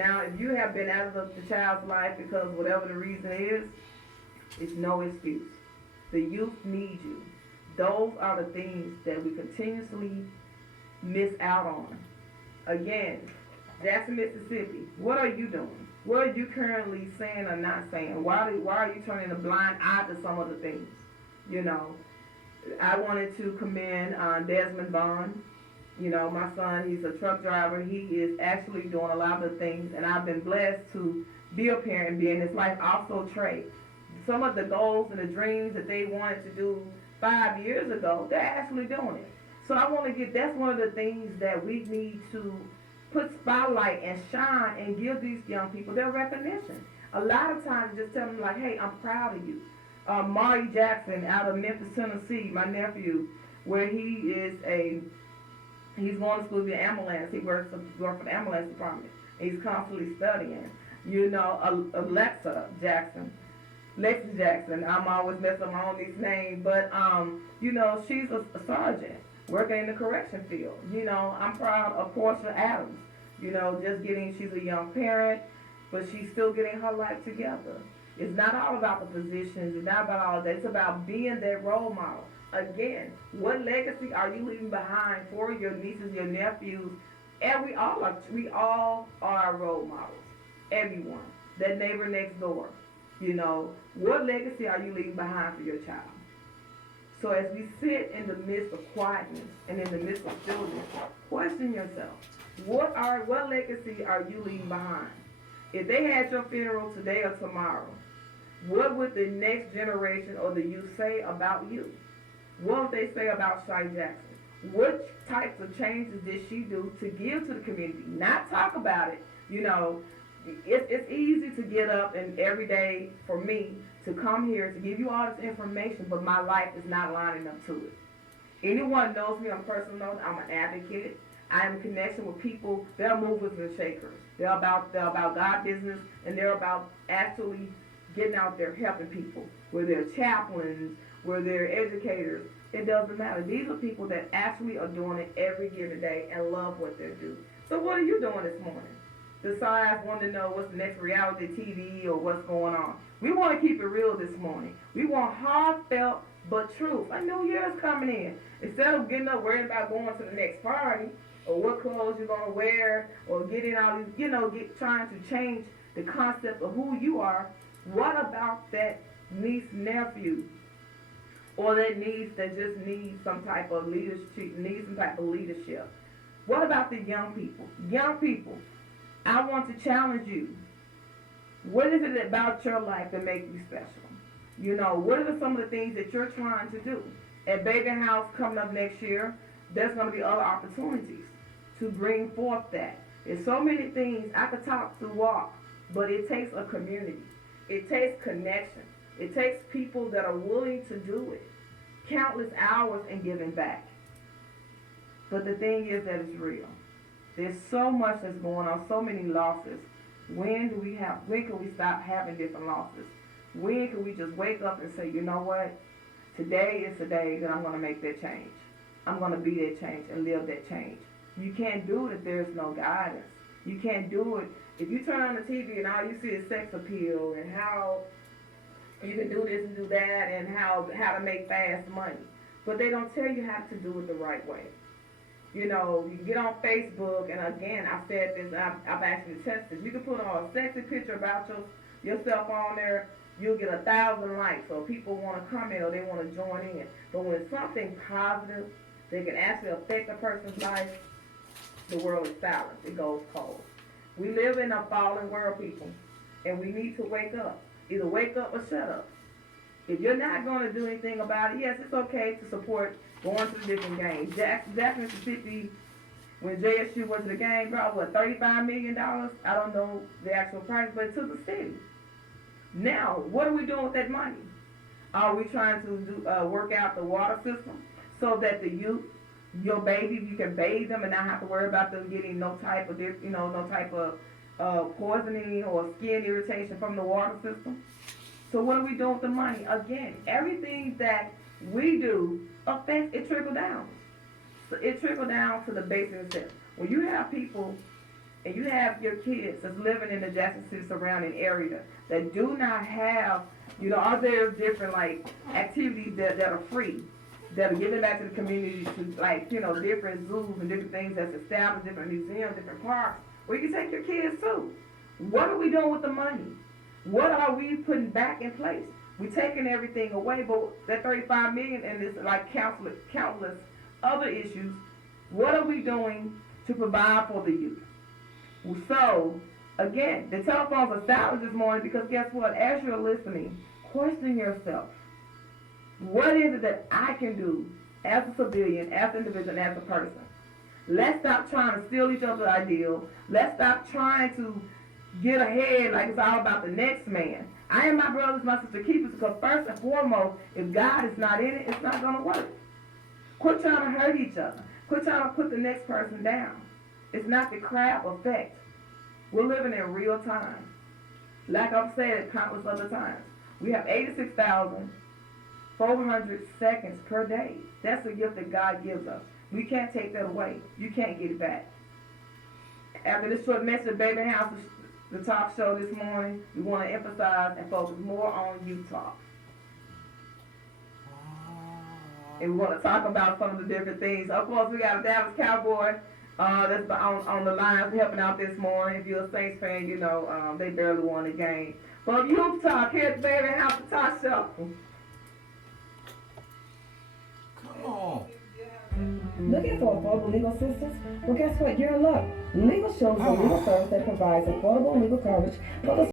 Now, if you have been out of the child's life because whatever the reason is, it's no excuse. The youth need you. Those are the things that we continuously miss out on. Again, Jackson, Mississippi, what are you doing? What are you currently saying or not saying? Why are you turning a blind eye to some of the things? You know, I wanted to commend Desmond Bond. You know, my son, he's a truck driver. He is actually doing a lot of the things, and I've been blessed to be a parent, be in his life, also trade. Some of the goals and the dreams that they wanted to do 5 years ago, they're actually doing it. So I want to get, that's one of the things that we need to put spotlight and shine and give these young people their recognition. A lot of times just tell them like, hey, I'm proud of you. Mari Jackson out of Memphis, Tennessee, my nephew, where he's going to school to be an ambulance. He works for the ambulance department. He's constantly studying. You know, Lexi Jackson. I'm always messing up my own niece's name, but you know, she's a sergeant working in the correction field. You know, I'm proud of Portia Adams. You know, she's a young parent, but she's still getting her life together. It's not all about the positions. It's not about all of that. It's about being that role model. Again, what legacy are you leaving behind for your nieces, your nephews? And we all are role models. Everyone. That neighbor next door. You know, what legacy are you leaving behind for your child? So as we sit in the midst of quietness and in the midst of stillness, question yourself. What legacy are you leaving behind? If they had your funeral today or tomorrow, what would the next generation or the youth say about you? What would they say about Shai Jackson? What types of changes did she do to give to the community? Not talk about it. You know, it's easy to get up and every day for me to come here to give you all this information, but my life is not lining up to it. Anyone knows me on a personal note, I'm an advocate. I am in connection with people. They're movers and shakers. They're about God business, and they're about actually getting out there helping people. Where they're chaplains, where they're educators, it doesn't matter. These are people that actually are doing it every given day and love what they do. So what are you doing this morning? Besides wanting to know what's the next reality TV or what's going on. We want to keep it real this morning. We want heartfelt but truth. A new year's coming in. Instead of getting up worrying about going to the next party or what clothes you're going to wear or getting all these, trying to change the concept of who you are, what about that niece, nephew, or that niece that just needs some type of leadership? What about the young people? Young people, I want to challenge you. What is it about your life that makes you special? You know, what are some of the things that you're trying to do? At Bavein House coming up next year, there's going to be other opportunities to bring forth that. There's so many things I could talk to walk, but it takes a community. It takes connection. It takes people that are willing to do it. Countless hours in giving back. But the thing is that it's real. There's so much that's going on, so many losses. When can we stop having different losses? When can we just wake up and say, you know what? Today is the day that I'm going to make that change. I'm going to be that change and live that change. You can't do it if there's no guidance. You can't do it if you turn on the TV and all you see is sex appeal and how you can do this and do that and how to make fast money. But they don't tell you how to do it the right way. You know, you get on Facebook, and again, I've said this, I've actually tested. You can put on a sexy picture about yourself on there, you'll get 1,000 likes, so people want to comment or they want to join in. But when it's something positive that can actually affect a person's life, the world is silent. It goes cold. We live in a fallen world, people, and we need to wake up. Either wake up or shut up. If you're not going to do anything about it, yes, it's okay to support going to the different games. Jackson, Mississippi, when JSU went to the game, bro, what, $35 million? I don't know the actual price, but it took the city. Now, what are we doing with that money? Are we trying to work out the water system so that the youth, your babies, you can bathe them and not have to worry about them getting no type of poisoning or skin irritation from the water system? So what are we doing with the money? Again, everything that we do affects, it trickle down. So it trickle down to the basic itself. When you have people and you have your kids that's living in the Jackson City surrounding area that do not have, are there different like activities that are free, that are giving back to the community to like, different zoos and different things that's established, different museums, different parks, where you can take your kids to. What are we doing with the money? What are we putting back in place? We're taking everything away, but that 35 million and this like countless other issues, what are we doing to provide for the youth? So, again, the telephones are silent this morning because guess what? As you're listening, question yourself. What is it that I can do as a civilian, as an individual, and as a person? Let's stop trying to steal each other's ideals. Let's stop trying to get ahead like it's all about the next man. I am my brothers, my sister keepers, because first and foremost, if God is not in it, it's not going to work. Quit trying to hurt each other. Quit trying to put the next person down. It's not the crowd effect. We're living in real time. Like I've said countless other times, we have 86,400 seconds per day. That's a gift that God gives us. We can't take that away. You can't get it back. After this short message of Baby House, the talk show this morning, we want to emphasize and focus more on youth talk. And we want to talk about some of the different things. Of course, we got a Dallas Cowboy that's on the line helping out this morning. If you're a Saints fan, they barely won the game. But youth talk here at the Baby House, the talk show. Come on. Looking for affordable legal assistance? Well, guess what? You're in luck. Legal Shield is a legal service that provides affordable legal coverage for the